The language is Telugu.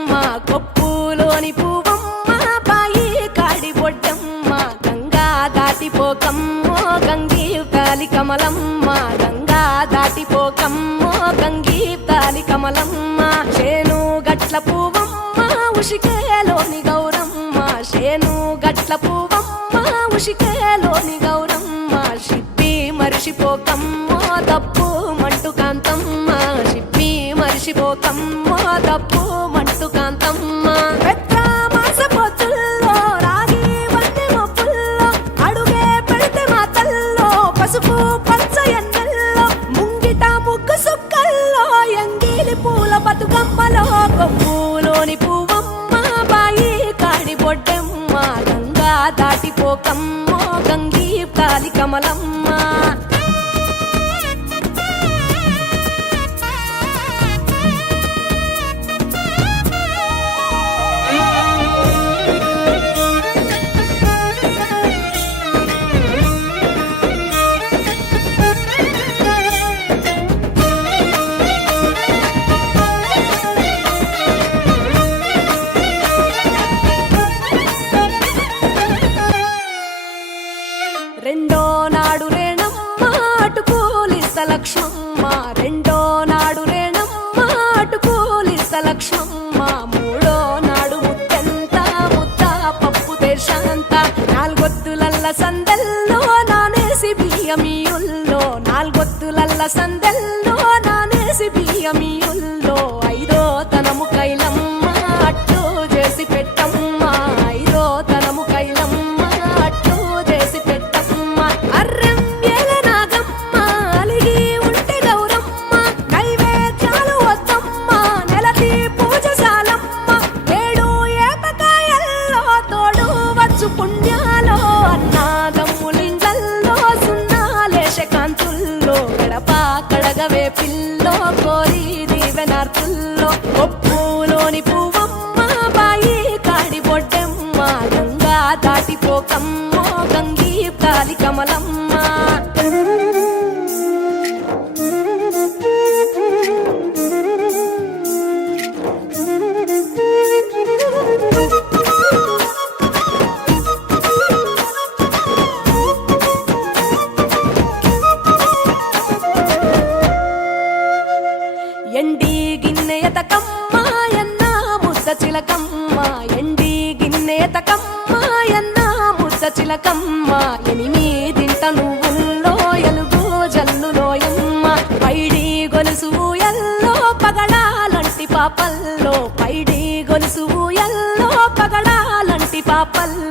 బొడ్డెమ్మ కొప్పులోని పువ్వమ్మ బాయి కాడి బొడ్డెమ్మ గంగా దాటిపోకమ్మో గంగీ తాలి కమలమ్మ గంగా దాటిపోకమ్మో గంగీ తాలి కమలమ్మ చేను గట్ల పువ్వమ్మ ఉషికేలోని గౌరమ్మ చేను గట్ల పువ్వమ్మ ఉషికేలోని గౌరమ్మ షిప్పి మరిషిపోకమ్మో తప్పు మంటు కాంతమ్మ షిప్పి మరిషిపోకమ్మో తప్పు మంటు కాంతమ్మ పెద్ద మాస పొత్తుల్లో రాగి వంటి మొప్పుల్లో అడుగే పెడితే మాతల్లో పసుపు పచ్చ ఎన్నెల్లో ముంగిట ముగ్గు సుక్కల్లో ఎంగిలి పూల బతుకమ్మలో కొమ్ములోని పువ్వమ్మ బాయి కాడి బొడ్డెమ్మ గంగా దాటిపోకమ్మో గంగీ తాలి కమలమ్మ రెండో నాడు రేణమ్మ అటుకూలిస్త లక్ష్మమ్మ రెండో నాడు రేణమ్మ అటుకూలిస్త లక్ష్మమ్మ మూడో నాడు ముత్తెంత ముద్ద పప్పు దేశంత నాలుగొత్తులల్ల సందెల్లో నానేసి బియ్యమియుల్లో నాలుగొత్తులల్ల సందెల్లో నానేసి బియ్యమియుల్లో ఐదో తనము కైలమ్మ అట్టు చేసి పెట్టమ్మ ఐదో తనము కైలమ్మ అట్టు చేసి పెట్టమ్మ అర్రం ఏల నాగమ్మ అలిగి ఉంటే గౌరమ్మ నైవేద్యాలు వద్దమ్మ నెలతి పూజశాలమ్మ ఏడు ఏపకాయల్లో తోడు వచ్చు పుణ్యాలో అన్నాదమ్ములింగల్లో సున్నాలేశ కాంతుల్లో గడప కడగవే పిల్లో కోరి దీవెనార్తుల్లో ఒప్పులోని పువ్వమ్మ బాయి కాడి బొడ్డెమ్మ గంగా దాటిపోకమ్మో గంగీ తాలి కమలమ్మ ఎండి గిన్నెయతకమ్మ ఎన్న ముద్ద చిలకమ్మ ఎండి గిన్నెయతకమ్మ ఎన్న ముద్ద చిలకమ్మ ఎనిమిదింట నువ్వుల్లో ఎలుగు జల్లులోయమ్మ పైడి గొలుసు ఎల్లో పగడాలంటి పాపల్లో పైడి గొలుసు ఎల్లో పగడాలంటి పాపల్లో